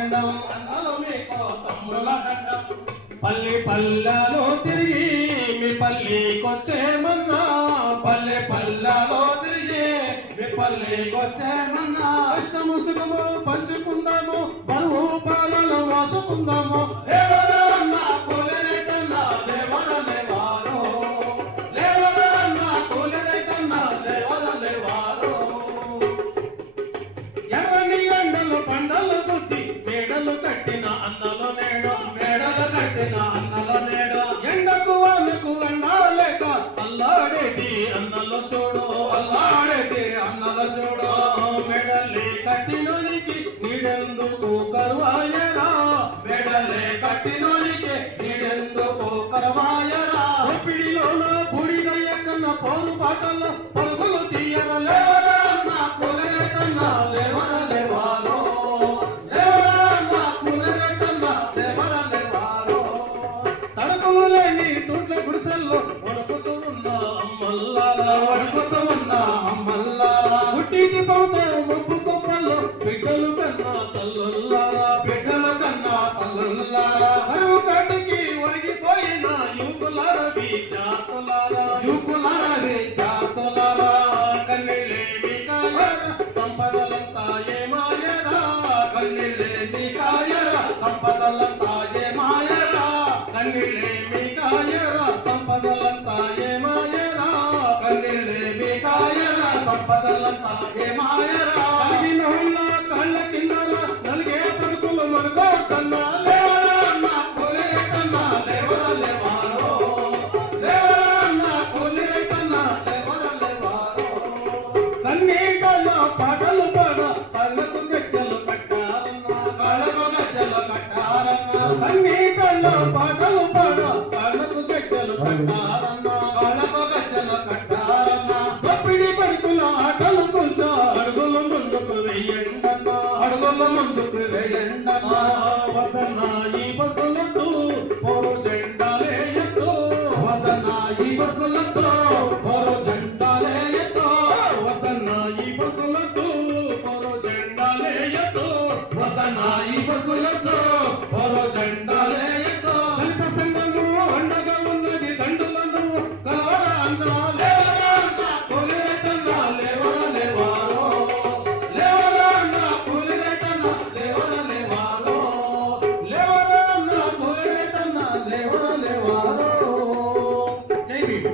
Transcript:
దండం అన్నలు మీకు తమ్ముల దండం. పల్లె పల్లెలో తిరిగి మీ పల్లికొచ్చేమన్నా పల్లె పల్లెలో తిరిగి మీ పల్లికొచ్చేమన్నా. కష్టము సుఖము పంచుకుందాము, బరువు పాలలు మోసుకుందాము. లేవరన్నా కూలిరైతన్నా లేవరలేవారో, లేవరన్నా కూలిరైతన్నా లేవరలేవారో. ఎర్రని ఎండలు పండలు చుట్టి మేడలు కట్టిన అన్నలు నేడు, మేడలు కట్టిన అన్నల నేడు. ఎండకు వానకు ఎండాలేక అల్లాడేటి అన్నలు చూడు, అల్లాడేటి అన్నల చూడు. మెడల్లి కట్టినోనికి నీడెందుకు కరువాయరా, మెడలే కట్టినోనికి నీడెందుకు కరవాయరా. ఒప్పిడిలోన బుడిదయ్యకన్న పోరు పాటల్లో పరుగులు తీయర లేవరన్నా కూలిరైతన్నా లేవరలేవారో, లేవరన్నా కూలిరైతన్నా లేవరలేవారో. తడకలు లేని తుంట్ల గుడిసెల్లో వణుకుతూ ఉన్న అమ్మల్లారా, వణుకుతూ ఉన్న అమ్మల్లారా. పుట్టికి పౌతో ముప్పు కొప్పల్లో బిడ్డలు కన్నా తల్లుల్లారా, బిడ్డల కన్నా తల్లుల్లారా. కరువు కాటికి ఒరిగిపోయిన యువకులారా విద్యార్థులారా, యువకులారా జాతులారా. కన్నీళ్ళేమి కాయరా సంపదలంతా ఏమాయరా, కన్నీళ్ళేమి కాయరా సంపదలంతా ఏమాయరా. కన్నీళ్ళేమి కాయరా సంపదలంతా ఏమాయరా, కన్నీళ్ళేమి కాయరా సంపదలంతా ఏమాయరా. కలిగినోళ్ళ కళ్ళ కిందల నలిగే పరుకులు మనకో కన్నా లేవరన్నా కూలిరైతన్నా లేవరలేవారో, లేవరన్నా కూలిరైతన్నా లేవరలేవారో. కన్నీటలో పాటలు పాడ పళ్ళకు గజ్జలు కట్టారన్నా, కళ్ళకు గజ్జలు కట్టారన్నా. కన్నీటలో పాటలు పాడ పళ్ళకు గజ్జలు కట్టారన్నా, కళ్ళకు గజ్జలు కట్టారన్నా. తప్పిడి పడుకుల ఆటలు కొంచెం అడుగులు ముందుకు వెయ్యండన్నా, అడుగుల ముందుకు వేయండన్నా. వదన్నా ఈ బతులతో పోరు జెండాలే ఎత్తు, వదనా ఈ బతులతో మరో జెండాలే ఎత్తో. వదన్నా ఈ బతులతో పోరు జెండాలే ఎత్తు, వదనా ఈ బతులతో మరో జెండాలే ఎత్తో. దళిత సంఘము అండగా ఉన్నది దండులను కలవరా అన్నా, లేవరన్నా కూలిరైతన్నా లేవరలేవారో, లేవరన్నా కూలిరైతన్నా లేవరలేవారో. లేవరా అన్నా, కూలిరైతన్నా లేవరా లేవారో. జై భీమ్.